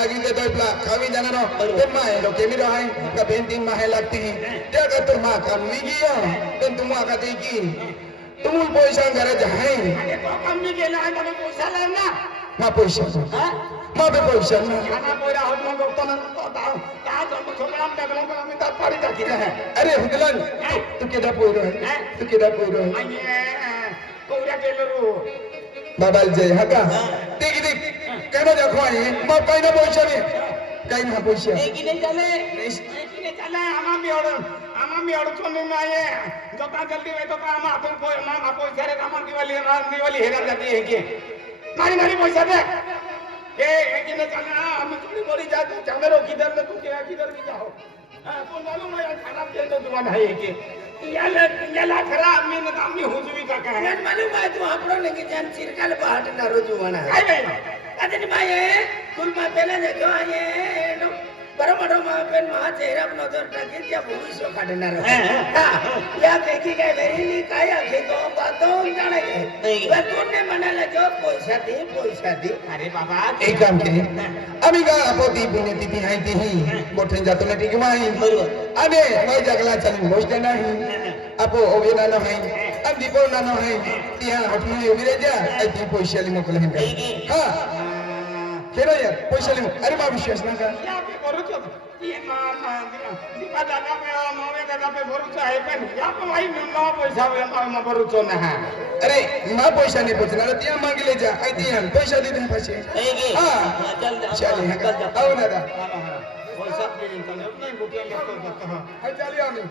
lagi dia tu pula kami jangan no pemai lo kami dah ka penting mahal lagti dia kata makan lagi ya dan tu mak kata iki tumul पैसा garaj hai अरे तो कमी गेला आहे मला पैसा लाव ना ma पैसा हा ma be पैसा na खाना पोरा होत मग बघतो ना तो त्या जन्म छोकराम टाकला पण आम्ही तर पाडी टाकीले आहे अरे हुदलन तू केदा पोरो है तू केदा पोरो है आणि कोऱ्या गेलो रो बाबाल जय हा का देख देख केनो देखो आहे मा काही ना पैसा नाही काही ना पैसा एकीने चाले आम्हा मी अडचण नाही जोता जल्दी वे तो आम्हा आपण मामा पैसा रे कामन दिवाली हेरा जाती है के मारी मारी पैसा दे ए एकीने चाले आम्ही थोडी बोली जातो चामेरो किधर में तू क्या किधर भी जाओ हां कोण मालूम है खराब के तो दुकान है के याला खराब मी ना आम्ही हुजवी का काय मालूम आहे तू आपरो ने की जान चिरकाल बाट ना रोज वाना काय नाही अदन माये कुल मा पेला ने जो आये नो बरोबर मा पेन मा चेहरा नजर टाकी त्या भविष्य काढणार या देखी काय वेरी काय आहे तो बातो जाणे काय तूने म्हणाला जो पैसा दे अरे बाबा एक काम के आम्ही का पोती पिने तिथी आहे ती मोठे जातो ना ठीक माही बरोबर अबे मैं जगला चली गोष्ट नाही आपो ओबे ना नाही आणि दीपो ना नाही त्या हॉटेल उभी रे जा ती पैशाली मोकले हे हा केलो यार पैशाली अरे बा विश्वास ना का या पे भरोसा ये दीपा दादा पे मावे दादा पे भरोसा है पण या पे भाई नो पैसा मा भरोसा ना है अरे मा पैसा नाही पोचणार त्या मागले जा आई ती पैसा दे दे पैसे हा चल हा का आओ ना दा पैसा दे दिन नहीं बुटिया लेके जाता है हाय चलियो आम्ही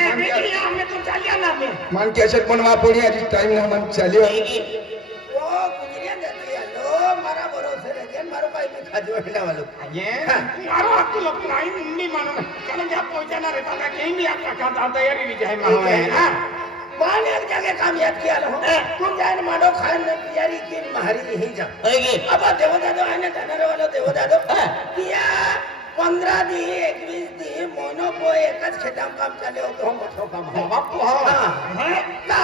ए बेटी हमने तो चलिया ना में मान के अशक बनवा पड़ी आज टाइम ना मन चलियो ओ गुजरिया जाती है लो मारा भरोसे रे जन मारो भाई में खाजो हिला वालो ये मारो आपको लोग नहीं मानो चलो जा पैसा ना रहता था कहीं भी आपका खाता तैयारी भी जाए मावे हां मान एक जगह काम याद किया लो तुम जान मानो खान तैयारी की मारी ही जा अब देव दादो आने जाणार वाला देव दादो किया 15 दी 21 दी मोनो को एकच खेताम काम चाले होतो हम बठो काम है बापू हां ना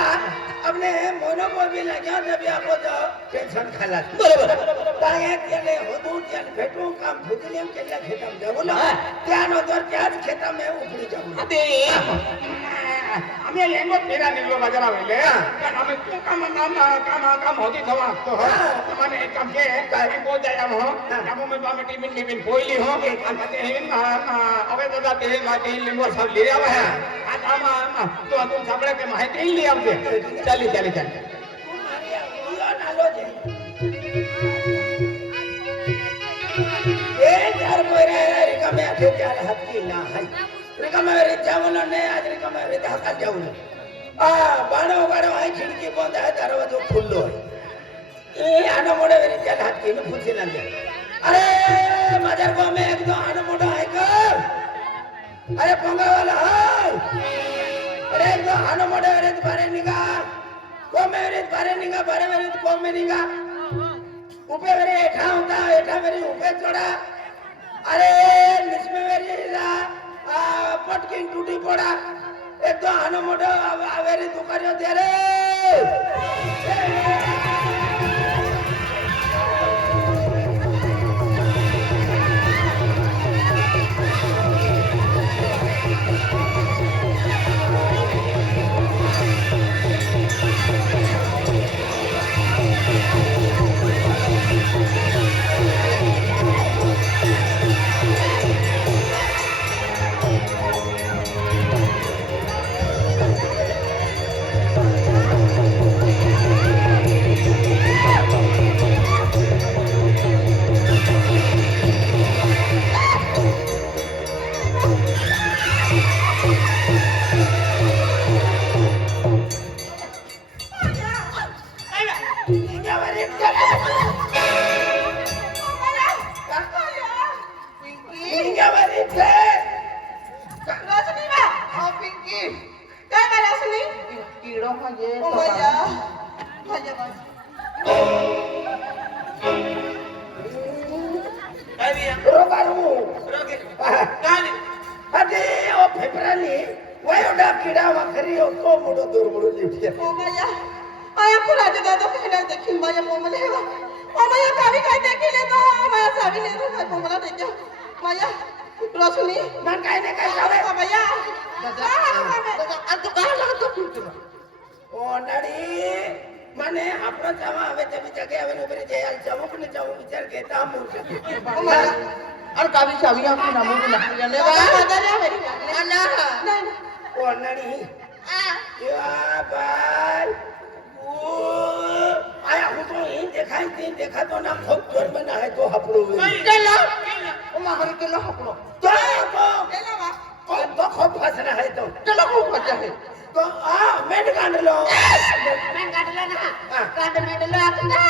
अपने मोनो को भी लगा जब आपको जो टेंशन खाला बरोबर काय केले होतो त्या भेटू काम भुजलेम केल्या खेताम जाऊ ना त्यानो जर त्याच खेताम में उपडी जाऊ अरे आम्ही येंगो फेरा निघलो बाजारा वेले पण आम्ही तू काम होती थवा तो माने एक काम के काय को जाया हो कामो में बामे टिफिन पोइली हो आणि ते हेन अबे दादा ते माटी लिंबू सब ले आवा है आज आमा तो तुम साबळे के माहिती ले आवते चली नालो जे ए चार मोरे रिकामे आथे चार हात की ना हाय रिकामे रे जावलो ने आज रिकामे रे हात जावलो बाणो आहे खिडकी बंद आहे दरवाजा खुल्लो आहे ए आनो मोडे रे चार हात की न पूछे ना अरे मदर को में एक दो आनो मोडो है कर अरे पोंगा वाला है अरे एक दो आनो मोडे रे बारे निगा को मेरे बारे निगा बारे मेरे को में निगा ऊपर मेरे एठा होता एठा मेरे ऊपर चढ़ा अरे निस्मे मेरे ला पटकिन टूटी पड़ा एक तो आनो मोडो आवेरी दुकानियो दे रे माया कावी काय देखील तो माया सावी ने मला देखील माया रोशनी मन काय नाही काय जावे माया तू काय लागतो फिरतो ओनाडी माने आपण जावा हवे ते विचार हवे उभे जायला जाऊ पण जाऊ विचार घेता मूर्ख और कावी सावी आपकी नामों की नकल करने वाला ओनाडी या बाल आया हो तो इन दिखाई तीन देखा तो ना खूब जोर में ना है तो हपड़ो चलो ओ मारे के लो हपड़ो तो खूब फंसना है तो चलो खूब मजा है तो मेड कांड लो मैं काट लेना काट मेड लो आता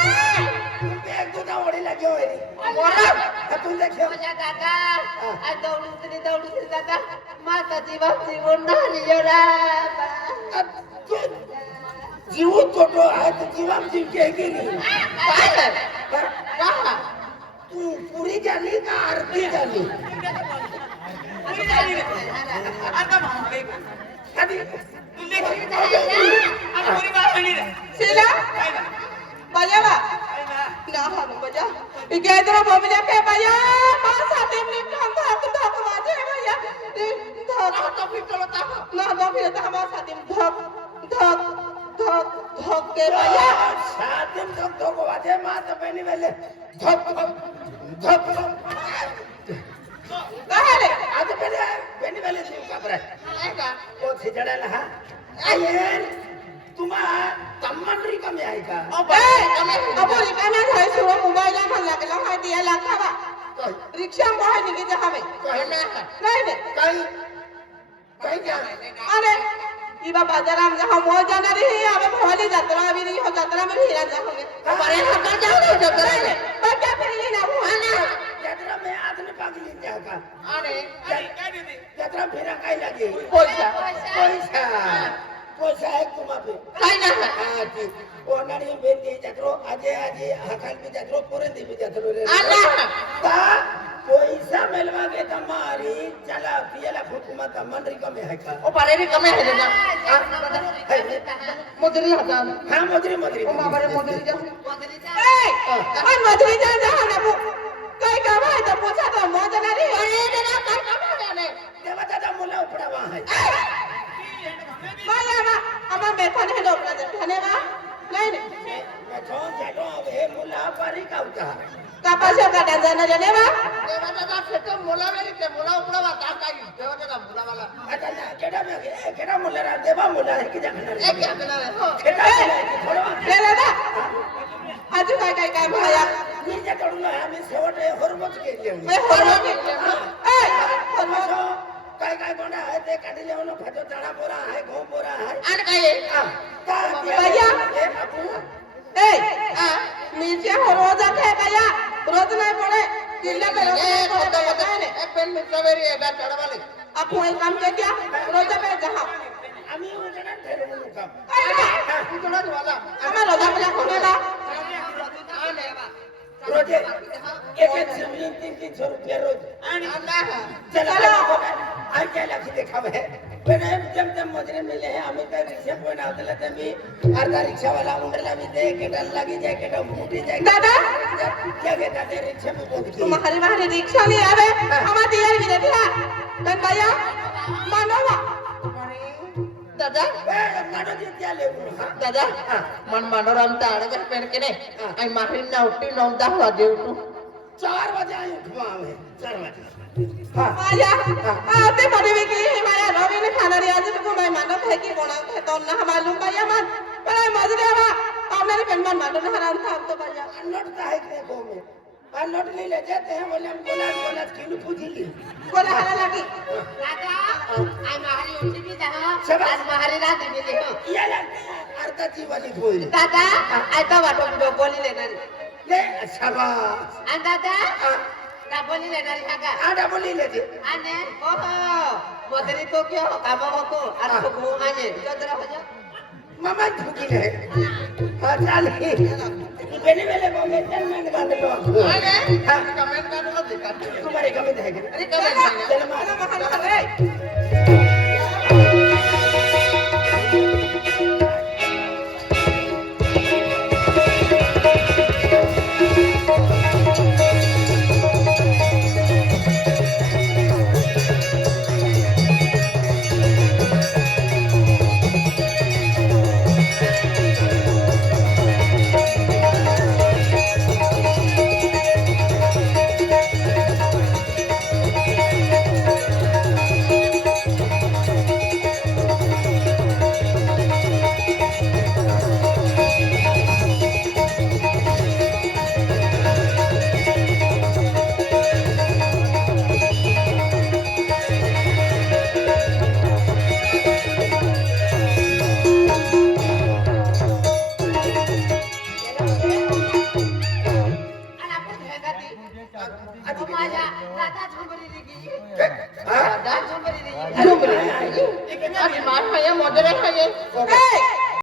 एक दो ओड़ी लगी हो रे मोरा तू देखियो मजा काका आ दौड़ी दादा माता जीवन ना निजरा जीव तोटो आहे तर जीवाम जीव के गेली कहा तू पुरी झाली का आरती झाली शीला बजावा ना हम बजा इके इधर बोबिया के बजा मां साथे में धक बाजे भैया धक तो फिर चलो ता ना तो फिर ता मां साथे धक के बजा साथे धक बाजे मां तो बनी वाले धक कहाले आज पहले बनी वाले जीव का पर ओ छिजड़ाला हा आयन तुम्हा तम्मनरी कमी आहे का अब रिका में है सुरो मोबाइल में लागला है दिया लाखा बा रिक्शा में है निके जहावे नहीं काही क्या अरे इबा बाजाराम जहां मोह जाना रही अब भोली यात्रा भी नहीं हो यात्रा में भी राजा होंगे हमारे हक्का जाओ ना यात्रा में पर क्या फिर ना वो ना यात्रा में आदमी पागल जा का अरे काय दीदी यात्रा फिरा काय लागे पैसा पैसा है तुम्हा पे काय ना हां की ओनाडी बेंदी यात्रो आजे हकाल भी यात्रो पोरंदी भी यात्रो रे अल्लाह ता पैसा मिलवा के तुम्हारी चला पियला हुकूमत मंडरी कमे है का ओ पारे रे कमे है ना मुदरी हजार हां मदरी ओ मारे मुदरी जा ए मन मुदरी जा ना वो काय का भाई तो पूछा तो मोजना रे अरे ना काय का जाने देवा दादा मुला उपड़ावा है माया ना अब मैं थाने है डॉक्टर से थाने बा नहीं नहीं मैं तो जानो हे मुला पारी का उता कापास का डांजा जाने बा देवा दादा फेतो मोला मेरी के मोला उपड़ा बता काई देवा दादा मोला वाला अच्छा ना केड़ा मुला रा देवा मुला है कि जाना ए क्या करना है केड़ा थोड़ा ले ले ना आज काय भाया मी जे तोडून आम्ही शेवट हरमच केली मैं होरो के ए होरो काय कोणा आहे ते काढी लेवून फाटो चढा पोरा आहे घो पोरा आहे आण काय भैया ए नीचे होरो जाते है भैया रोज नहीं पड़े जिल्ला में रोज होता होता एक पेन में सवेरी है गा चढ़वा ले आप कोई काम के क्या रोज में जहां आम्ही उजडा ठरवून काम उतना वाला हमें रोजा पे खोलेगा रोज एक जमीन 300 रुपया रोज चला आई क्या लखी देखाव है पण जम मजरे मिले हैं हमें तो रिक्शा को ना उतला तभी अर्धा रिक्शा वाला उंडला भी दे केटा लगी जाए केटा फूटी जाए दादा क्या कहता है रिक्शा में बहुत की तुम्हारी रिक्शा ले आवे हमारा दिया भी दे दिया बन भैया मानवा दादा मानो जी क्या ले दादा मन मनोरम ता अडगे पेन के ने आई माहिन ना उठी नौ 10 वाजे उठू 4 बजे आई उठवा है 4 बजे माया आते बड़े भी की माया रवि ने खाना रे आज को मैं मानो है कि कोना है तो ना मालूम भैया मन पर मजरे बा हमने पेन मन मानो ना हराम था तो भैया नोट का है के को में और नोट ले ले जाते हैं बोले हम बोला किलो पूजी ली बोला हरा लगी दादा आई महारी उठी भी था आज महारी रात में देखो ये लगता है अर्धा जी वाली बोल दादा आई तो बाटो वीडियो बोली लेना ले शाबाश आ दादा का बोली लेना रे काका आडा बोली ले दे आने ओहो मोदरी तो क्यों काम हो तो आज तो घूमाने जरा हो जा मामा झुकी ले हां चल बेनी वेले को में चल मैं निकाल लो अरे कमेंट कर लो दिखा तुम्हारे कमेंट है अरे कमेंट चल मार रे